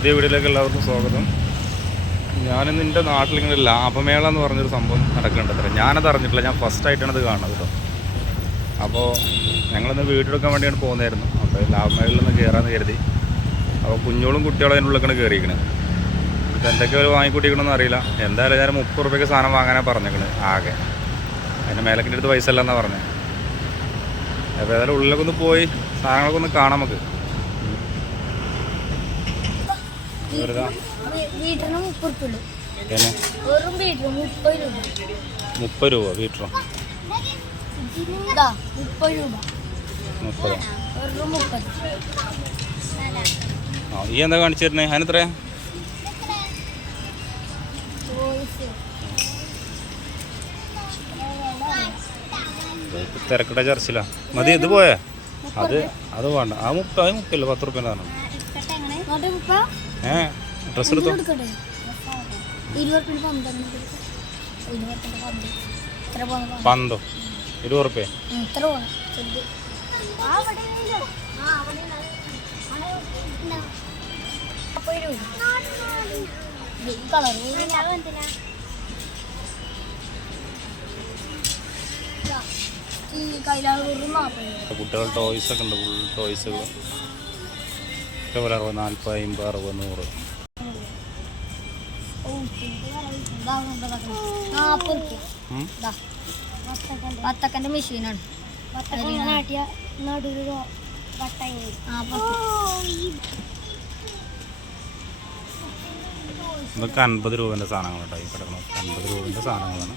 പുതിയ വീഡിയോയിലേക്ക് എല്ലാവർക്കും സ്വാഗതം. ഞാനിന്ന് എന്റെ നാട്ടിലിങ്ങനെ ലാഭമേള എന്ന് പറഞ്ഞൊരു സംഭവം നടക്കുന്നുണ്ട് അത്ര. ഞാനത് അറിഞ്ഞിട്ടില്ല. ഞാൻ ഫസ്റ്റ് ആയിട്ടാണ് അത് കാണുന്നത് കേട്ടോ അപ്പോൾ ഞങ്ങളിന്ന് വീട്ടിലെടുക്കാൻ വേണ്ടിയാണ് പോകുന്നതായിരുന്നു. അപ്പോൾ ലാഭമേളയിൽ നിന്ന് കയറാമെന്ന് കരുതി. അപ്പോൾ കുഞ്ഞോളും കുട്ടികളും അതിന്റെ ഉള്ളിലേക്കാണ് കയറിയിരിക്കണത് ഇത് എന്തൊക്കെ അവർ വാങ്ങിക്കൂട്ടിക്കണമെന്ന് അറിയില്ല. എന്തായാലും ഞാൻ മുപ്പത് റുപ്യക്ക് സാധനം വാങ്ങാനാണ് പറഞ്ഞേക്കണത് ആകെ. അതിന്റെ മേലക്കിന്റെ അടുത്ത് പൈസ അല്ലെന്നാണ് പറഞ്ഞത് അപ്പോൾ ഏതായാലും ഉള്ളിലൊക്കെ ഒന്ന് പോയി സാധനങ്ങളൊക്കെ ഒന്ന് കാണാം നമുക്ക്. വെറുതെ. വീട്ടിന് മുപ്പത് വെറും രൂപ മുപ്പത് രൂപ. മുപ്പത് രൂപ. മുപ്പതോ? വെറും മുപ്പത്. ആ ഈ എന്താ കാണിച്ചിരുന്നേ അതിനെത്രയാ തിരക്കട്ട ചർച്ചിലാ. മതി ഇത് പോയേ. അത് അത് വേണ്ട. ആ മുപ്പ അത് മുപ്പല്ലോ പത്ത് റുപ്യ സാധനം. എന്നിട്ട് മുപ്പ? ഏ? ഡ്രസ്സ് എടുത്തോ? പന്തോ? ഇരുപത് റുപ്യ കുട്ടികൾ ടോയ്സ് ഒക്കെ ഉണ്ട്. ഫുൾ ടോയ്സുകൾ ഒക്കെ പോലെ അറുപത് നാൽപ്പത് അമ്പത് അറുപത് നൂറ്. മെഷീനാണ്. ഇതൊക്കെ അൻപത് രൂപേന്റെ സാധനങ്ങളുണ്ടായി ഈ കിടക്കണം അൻപത് രൂപന്റെ സാധനങ്ങളാണ്.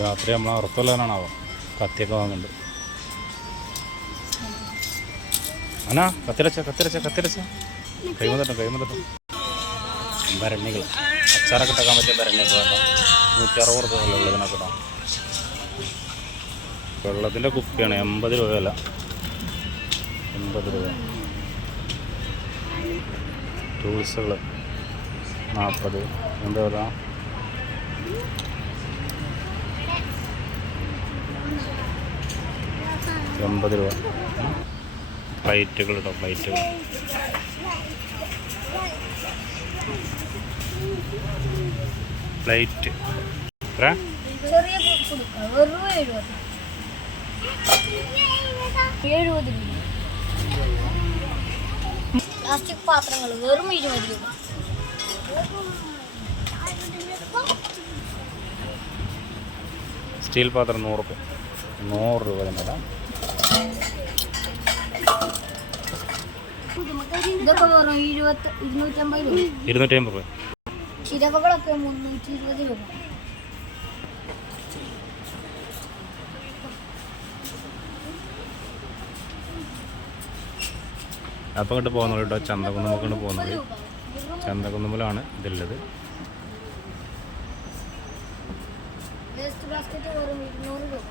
രാത്രി നമ്മൾ ഉറക്കമില്ലാനാണാവോ കത്തിയൊക്കെ വാങ്ങുന്നുണ്ട്. അനാ കത്തിരച്ച കത്തിരച്ച കത്തിരച്ച കൈമതട്ടും കൈമതട്ടും. ഭരണികൾ അച്ചാറൊക്കെ ഇട്ടാക്കാൻ പറ്റിയ ഭരണികൾ വേണ്ട നൂറ്ററുപത് റുപ്യ വില ഉള്ളതിനൊക്കെ ഇടാം. വെള്ളത്തിന്റെ കുപ്പിയാണ് എൺപത് രൂപ വില. എൺപത് രൂപ. ടൂൾസുകൾ നാൽപ്പത് എന്താ വില? എൺപത് രൂപ. പ്ലേറ്റുകൾ കേട്ടോ പ്ലേറ്റുകൾ. പ്ലേറ്റ്. എത്ര? പ്ലാസ്റ്റിക് പാത്രങ്ങൾ വെറും ഇരുപത് രൂപ. സ്റ്റീൽ പാത്രം നൂറ് രൂപ നൂറ് രൂപ തന്നെ ഇരുന്നൂറ്റമ്പത് രൂപ. ചിരവകളൊക്കെ മുന്നൂറ്റി ഇരുപത് രൂപ. അപ്പം ഇങ്ങോട്ട് പോകുന്നത് കേട്ടോ. ചന്തകുന്നമ്മക്കാണ് പോകുന്നത്. ചന്തകുന്നമ്മലാണ് ഇതുള്ളത് വേസ്റ്റ് ബാസ്ക്കറ്റ് വെറും ഇരുന്നൂറ് രൂപ.